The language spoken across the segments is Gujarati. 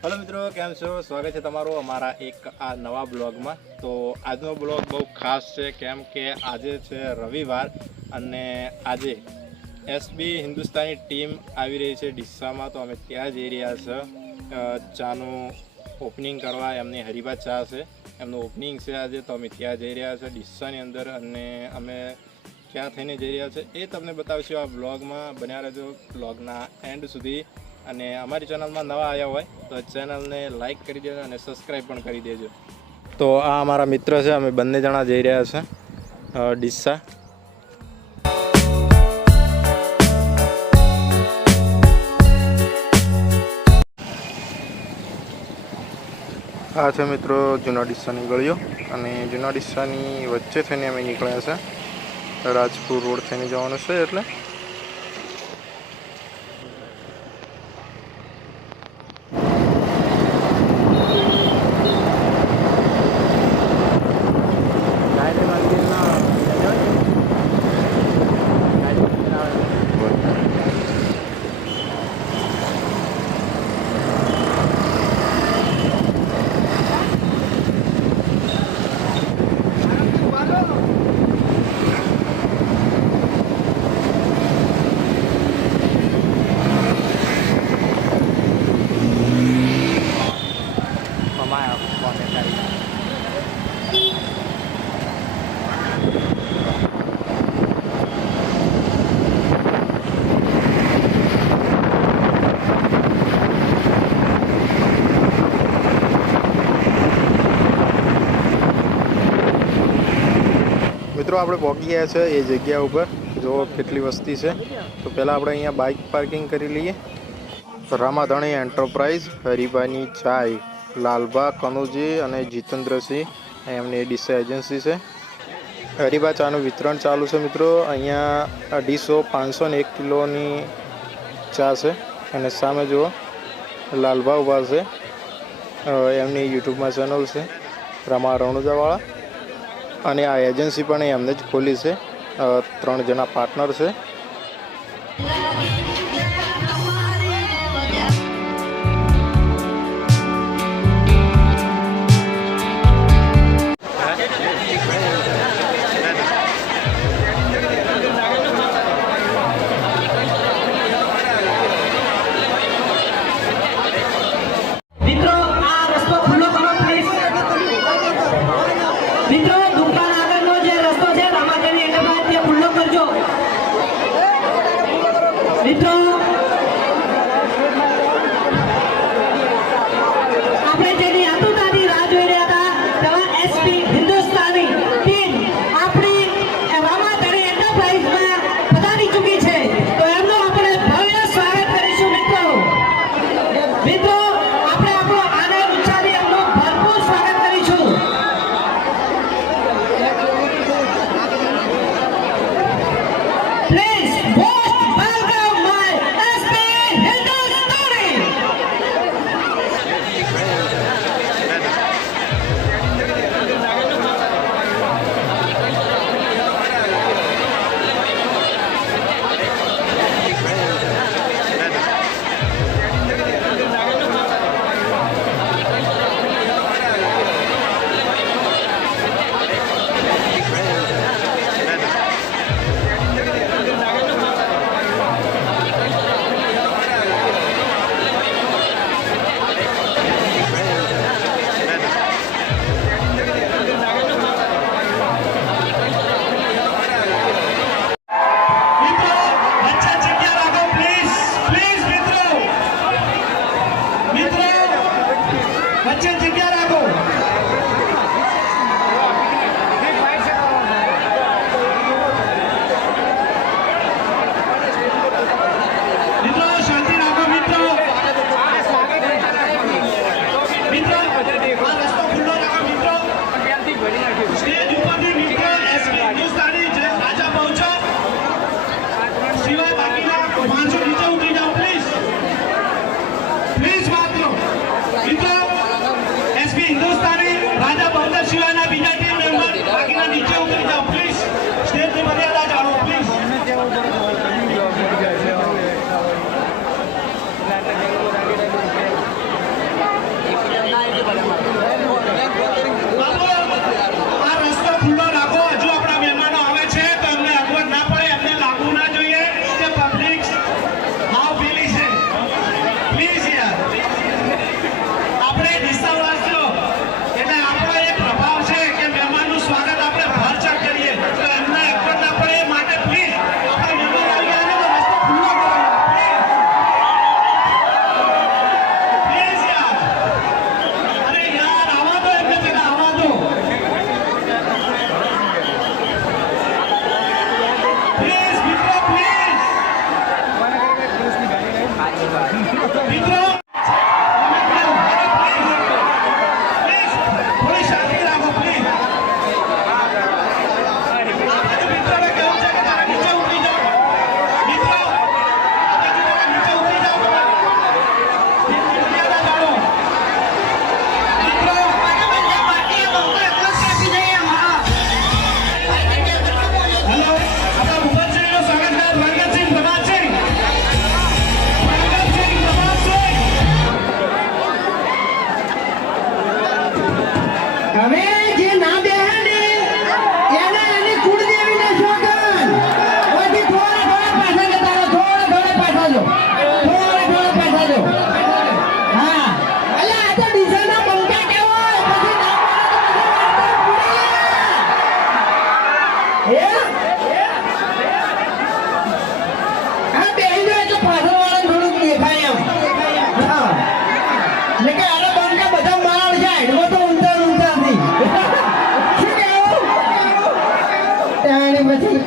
हेलो मित्रों, केम छो? स्वागत है तमारो अमारा एक आ नवा ब्लॉग में। तो आजनो ब्लॉग बहुत खास है केम के आजे छे रविवार अने आजे एसबी हिंदुस्तानी टीम आवी रही है डिस्सा में। तो अमे त्या जई रह्या छे चानु ओपनिंग करवा। एमनी हरीबा चा है, एमनु ओपनिंग से आज। तो अमे त्या जई रह्या छे डिस्सानी अंदर अने अमे क्या थईने जई रह्या छे ए तमने बतावशुं आ ब्लॉग में। बन्या रहेजो ब्लॉगना एंड सुधी। અને અમારી ચેનલમાં નવા આવ્યા હોય તો ચેનલને લાઈક કરી દેજો અને સબસ્ક્રાઈબ પણ કરી દેજો। તો આ અમારા મિત્ર છે, અમે બંને જણા જઈ રહ્યા છે ડીસા। આ છે મિત્રો જૂના ડીસાની ગળીઓ અને જૂના ડીસાની વચ્ચે થઈને અમે નીકળ્યા છે। રાજપુર રોડ થઈને જવાનું છે એટલે मित्रों આપણે પહોંચી ગયા છે એ જગ્યા ઉપર। જો કેટલી વસ્તી છે। તો પહેલા આપણે અહીંયા બાઇક પાર્કિંગ કરી લઈએ। રામાધણી એન્ટરપ્રાઇઝ, હરીભાઈની ચાય, લાલભા કનુજી અને જીતેન્દ્રસિંહ એમની ડીસા એજન્સી છે। હરીભા ચાનું વિતરણ ચાલુ છે મિત્રો। અહીંયા 250 501 કિલોની ચા છે અને સામે જુઓ લાલભા ઉભા છે। એમની યુટ્યુબમાં ચેનલ છે રમા રણુજાવાળા અને આ એજન્સી પણ એમને જ ખોલી છે। 3 જણા પાર્ટનર છે। હવે જે ના બેહે ને એને એની કુળદેવીને શોધન. ઓથી થોડા પાછા જતા રહો, થોડા પાછા જો. હા અલ્યા આ તો ડીઝલના બંકા કહેવાય. પછી ના પડે તો આ બેહી જાય તો પાછળવાળાને થોડુંક દેખાય એમ. હા એટલે કે આના બંકા બધા માળ છે, હેડમાં તો ઊંધા થી શું કહેવું ત્યારે પછી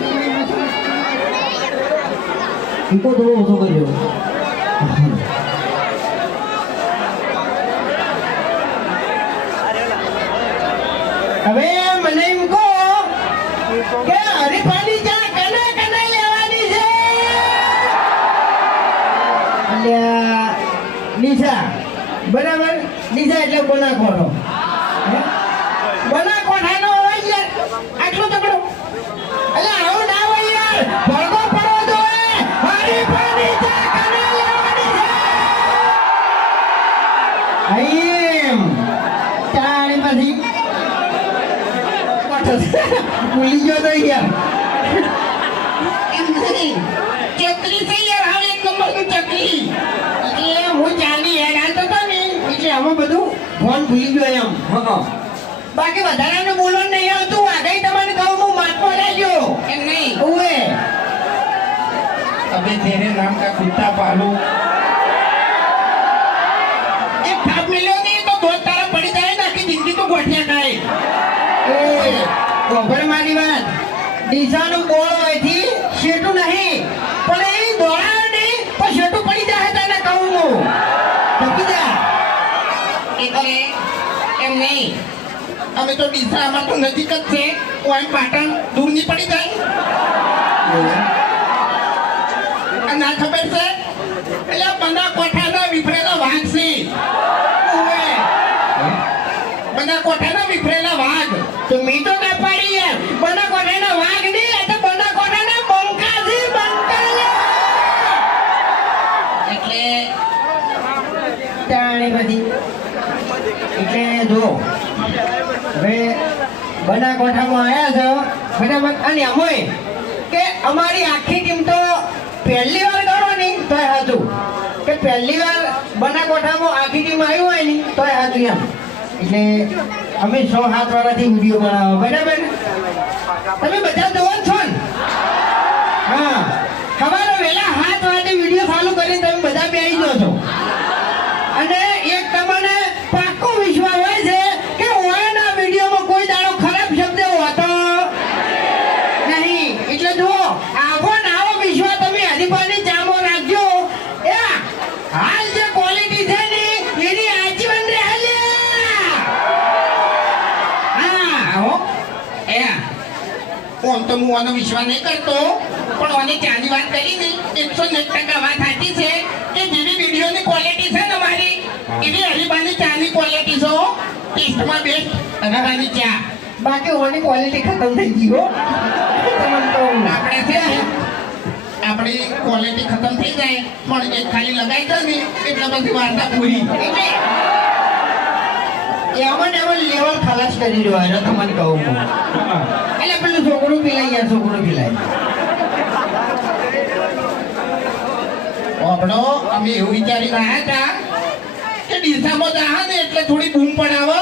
ઈકો થોડો ઓછો કર્યો. હવે મને એમ કહો કે હરીફાની ચા કને કને લેવાની છે? અલ્યા નિશા, બરાબર? નિશા એટલે બનાકોઠો. બનાકોઠાનો અવાજ યાર આટલો તકડો. અલ્યા આવું ના હોય યાર, ભડકો પડવો જોઈએ. હરીફાની ચા કને લેવાની છે? એમ તાણી પછી ભૂલી ગયો તો યાર. એમ નહીં, ચકલી છે યાર, હાલ એક નંબરનું ચકલી. એટલે હું ચાલી હેરાન તો હતો ને એટલે આમાં બધું ફોન ભૂલી ગયો એમ. બાકી વધારાનું બોલવાનું નહીં આવતું. આગળ તમને કહું હું માટમાં રહેજો. એમ નહીં ઓએ अबे तेरे नाम का कुत्ता पालू એક થાપ મિલ્યો નહીં તો દોત તારા પડી જાય ને આખી જિંદગી તો ગોઠિયા ખાય. એ ગોભર મારી વાત, ડીસાનું બોળ હોયથી શેઠું નહીં, પણ એ દોડાવે નહીં તો શેઠું પડી જાય તને કહું હું. થકી જા એટલે એમ નહીં અમે તો ડીસા અમાર તો નજીક જ છે ઓય પાટણ દૂર નહીં પડી જાય આ ના ખબર છે એટલે બંદા કોઠાના વિફરેલા વાઘ છે ઓય બંદા કોઠાના વિફરેલા વાઘ તો મી તો ના પાડી યાર. બનાકોઠાના વાઘ નહીં, આ તો બનાકોઠાના બંકા છે, બંકા લે. એટલે તાણી બધી એટલે જો હવે બનાકોઠામાં આવ્યા છો બરાબર. અને અમોય કે અમારી આખી ટીમ તો પહેલી વાર કરો ને તોય હાચું, કે પહેલી વાર બનાકોઠામાં આખી ટીમ આવ્યું હોય ને તોય હાચું એમ. એટલે અમે 6-7 વર્ષથી વિડીયો બનાવો બરાબર. તમે બધા જોવો જ છો ને? હા સવારે વહેલા 7 વાગે વિડીયો ચાલુ કરીને તમે બધા બેસી જાઓ છો. અને એક તમને પાક્કો વિશ્વાસ હોય છે કે ઓયાના વિડીયોમાં કોઈ દાડો ખરાબ શબ્દ હોતો નહીં. એટલે જુઓ આવો ને આવો વિશ્વાસ તમે હરીફાની ચામો રાખજો. એ હાલ જે ક્વોલિટી છે ને એની આજીવન રહે. હા આવો એ ઓમ તો હું આનો વિશ્વાસ નહીં કરતો પણ આને ચાની વાત કરી ને 101% વાત સાચી છે કે જેવી વિડીયોની ક્વોલિટી છે ને મારી એવી હરીબાની ચાની ક્વોલિટી છે ટેસ્ટમાં બેસ્ટ હરીબાની ચા. બાકી ઓની ક્વોલિટી ખતમ થઈ ગઈ હો. તમને કહું આપણે છે આપણી ક્વોલિટી ખતમ થઈ જાય પણ એક ખાલી લગાઈ દો ને એટલે બધી વાર્તા પૂરી. એટલે એમાં ને એમાં લેવલ ખલાસ કરી રહ્યો છે તમને કહું હું. એટલે પેલું છોકરું પીલાય યાર, છોકરું પીલાય. આપણો અમે એવું વિચારીને આવ્યા હતા કે ડીસામાં જાહે ને એટલે થોડી બૂમ પડાવો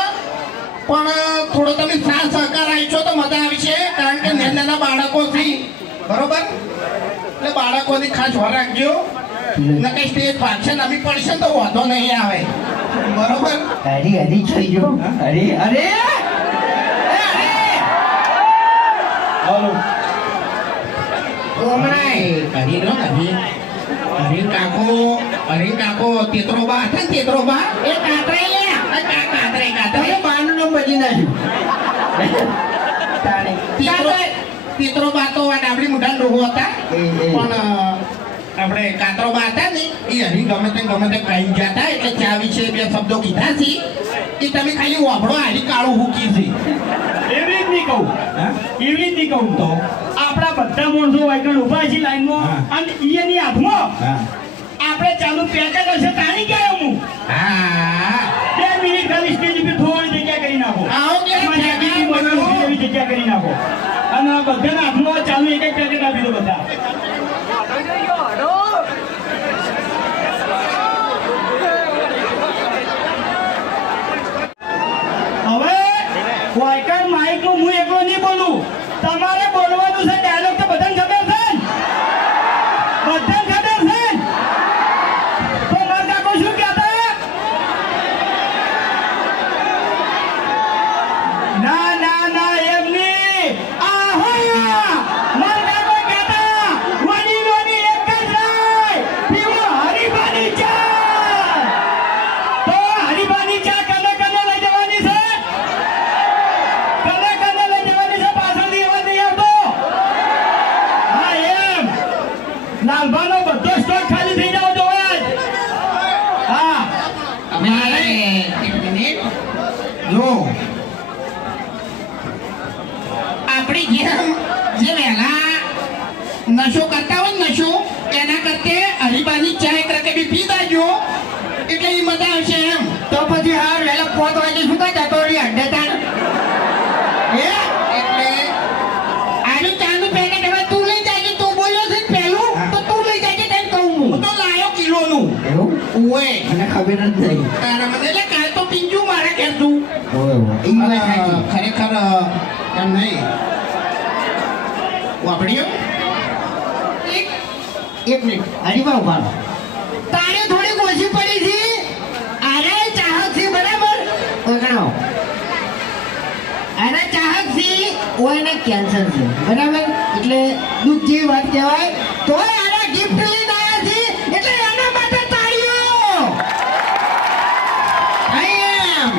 પણ થોડો તમે સાથ સહકાર આપશો તો મજા આવશે કારણ કે નાના બાળકો છે બરોબર એટલે બાળકોની ખાસ વાર રાખજો નકે સ્ટેજ પાછળ નમી પડશે તો વાંધો નહીં આવે બરોબર. હરી હરી થઈ ગયો. અરે અરે હાલો હમણાં હરી કાકો તેતરો બા હતા ને તેતરો બા એ કાતરે લે કાતરે તમે બાનું નામ બદલી નાખ્યું. તાણે પિત્રો બા તો આ ડાબડી મુઢા ડોહો હતા પણ આપણે કાતરો બા હતા ને એ હરી ગમે તે કઈ જતા એટલે ચા વિશે બે શબ્દો કીધા છે એ તમે ખાલી વાપડો હારી કાળું હુકી છે એવી જ નહીં કહું, એવી જ નહીં કહું તો આપણા બધા માણસો વાયકણ ઉભા છે લાઈનમાં અને એની હાથમાં આપણે ચાલુ પેકેજ હશે તાણી ગયા હું હા 2 મિનિટ ખાલી સ્ટેજ ઉપર થોડી જગ્યા કરી નાખો. આવો કે જગ્યા કરી નાખો અને આ બધાના હાથમાં ચાલુ એક એક પેકેટ આપી દો બધા. હવે વાયકર માઇકનું હું એકલો નહીં બોલું, તમારે બોલવાનું છે. ડાયલોગ તો બધાને ખબર છે ને? બધાને ખબર છે ને? તો મારા કાકો શું કહેતા? ના ના ના એમ નહીં. આહા! મારા કાકો કહેતા વડીલોની એક જ રાય, પીવો હરીબાની ચા. તો હરીબાની ચા કને કને લઈ જવાની છે? કને કને લઈ જવાની છે? પાછળથી અવાજ નહીં આવતો. હા એમ. લાલભાનો બધો સ્ટોક ખાલી થઈ જાવ જોવે જ. હા મારે એક મિનિટ જો આપણી જેમ જે વહેલા નશો કરતા હોય ને નશો એના કરતે હરીબાની ચા એક રકેબી પી દાજો એટલે એ મજા આવશે એમ. તો પછી હા વહેલા 5 વાગે શું કાંઈ જતો રહી અડ્ડે તાણ? એટલે આનું ચાનું પેકેટ હવે તું લઈ જાજે. તું બોલ્યો છે ને પહેલું તો તું લઈ જાજે તેમ કહું હું તો લાયો કિલોનું. એવું? ઓય મને ખબર જ નહીં. તારા મને એટલે કાલ તો પીંજુ મારે ઘેર તું. ઓય ઓય. ઈ વાત સાચી. ખરેખર એમ નહીં વાપડ્યો એક મિનિટ હરીબા ઉભા રહો. તારે થોડીક ઓછી પડી છે. આરે ચાહક છે બરાબર. ઓગણો. આના ચાહક છે, ઓયને કેન્સર છે, બરાબર? એટલે દુઃખ જેવી વાત કહેવાય. તોય આના ગિફ્ટ લઈને આવ્યા છે, એટલે એના માટે તાળીઓ. I am.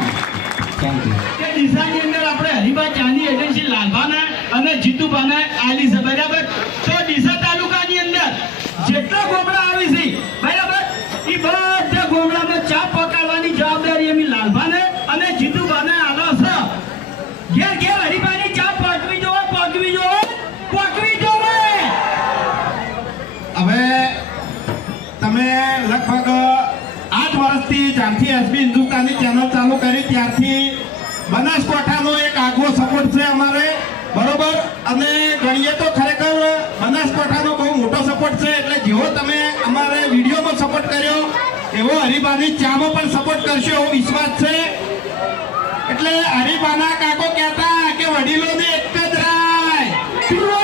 Thank you. કે ડીસાની અંદર આપણે હરીબા ચાની એજન્સી લાલભાના અને જીતુભાના આલી છે, બરાબર? તો ડીસા તાલુકાની અંદર જેટલા ગોમડા આવી છે, બરાબર, એ બધા ગોમડામાં ચા પકાવવાની જવાબદારી એમની લાલભાને અને જીતુભાને આલો છે. ઘેર ઘેર હરીબાની ચા પકવી જોવે, પકવી જોવે, પકવી જોવે. હવે તમે લગભગ 8 વર્ષથી જ્યારથી એસબી હિન્દુસ્તાની ચેનલ ચાલુ કરી ત્યારથી બનાસકાંઠાનો એક આગવો સપોર્ટ છે અમારે, બરોબર? અને ગણીએ તો ખરેખર બનાસકાંઠાનો બહુ મોટો સપોર્ટ છે. એટલે જેવો તમે અમારે વિડીયોમાં સપોર્ટ કર્યો એવો હરીબાની ચામાં પણ સપોર્ટ કરશો એવો વિશ્વાસ છે. એટલે હરીબાના કાકો કહેતા કે વડીલોને એક જ રાય, પીવો